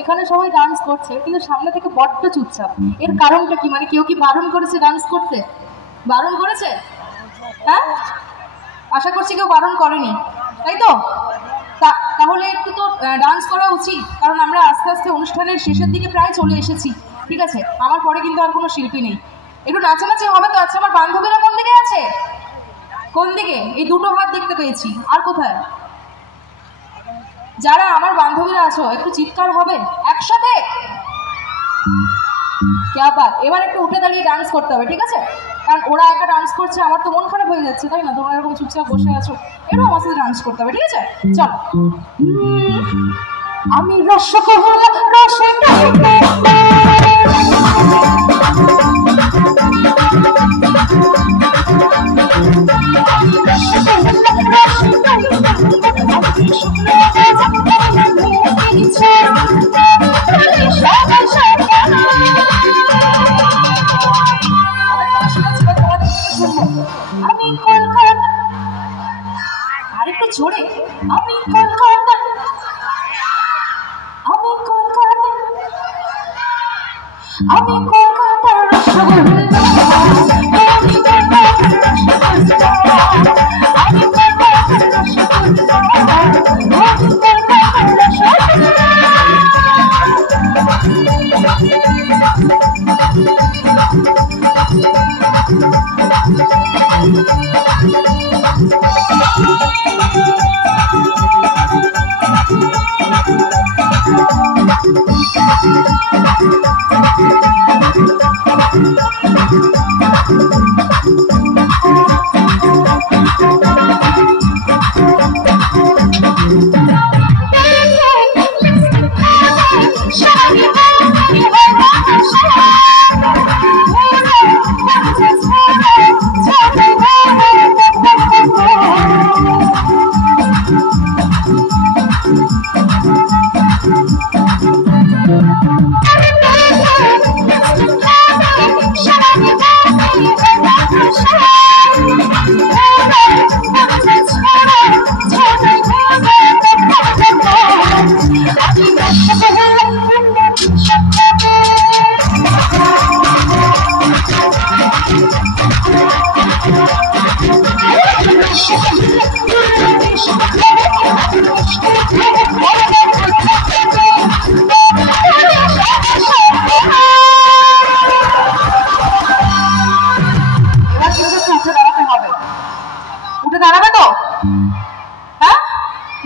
এখানে সবাই ডান্স করছে কিন্তু সামনে থেকে বড্ড চুপচাপ। এর কারণটা কি? মানে কেউ কি বারণ করেছে ডান্স করতে? বারণ করেছে? হ্যাঁ, আশা করছি কেউ বারণ করেনি, তাই তো? তাহলে একটু তো ডান্স করা উচিত, কারণ আমরা আস্তে আস্তে অনুষ্ঠানের শেষের দিকে প্রায় চলে এসেছি। ঠিক আছে, আমার পরে কিন্তু আর কোনো শিল্পী নেই, একটু নাচানাচি হবে তো। আচ্ছা, আমার বান্ধবীরা কোন দিকে আছে? কোন দিকে? এই দুটো হাত দেখতে পেয়েছি, আর কোথায়? যারা আমার বান্ধবীরা আছো একটু চিৎকার হবে একসাথে। क्या बात। এবার একটু উঠে দাঁড়িয়ে ডান্স করতে হবে, ঠিক আছে? কারণ ওরা একা ডান্স করছে, আমার তো মন খারাপ হয়ে যাচ্ছে, তাই না? তোমরা এরকম চুপচাপ বসে আছো, একটু আমার সাথে ডান্স করতে হবে, ঠিক আছে? চল। আমি রসগোল্লা আমি কলকাতা, আরেকটু জোরে। আমি কলকাতা, আমি কলকাতা, আমি কলকাতার রসগোল্লা, আমি কলকাতার রসগোল্লা, আমি কলকাতার রসগোল্লা, আমি কলকাতার রসগোল্লা।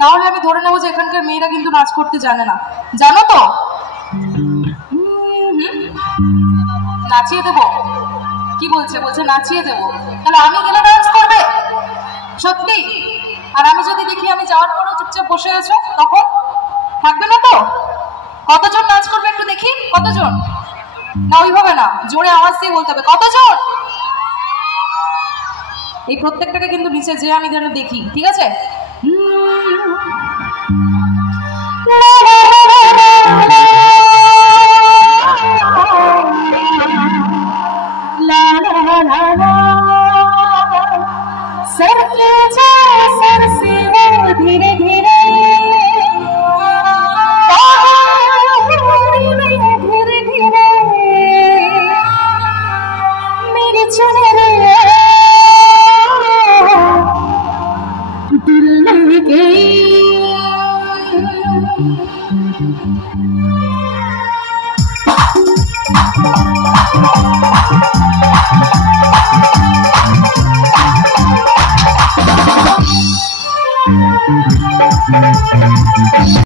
নাহলে আমি ধরে নেবো যে এখানকার মেয়েরা কিন্তু নাচ করতে জানে না, জানো তো? নাচিয়ে দেবো? কি বলছে? বলছে নাচিয়ে দেবো। তাহলে আমি গেলে ডান্স করবে সত্যি? আর আমি যদি দেখি আমি যাওয়ার পরেও চুপচাপ বসে আছো, তখন থাকবে না তো? কতজন নাচ করবে একটু দেখি? কতজন? না ওইভাবে না, জোরে আওয়াজ দিয়ে বলতে হবে কতজন। এই প্রত্যেকটাকে কিন্তু নিচে যে আমি যেন দেখি, ঠিক আছে? सर से धीरे धीरे धीरे धीरे मेरी चुनरी दिल लगे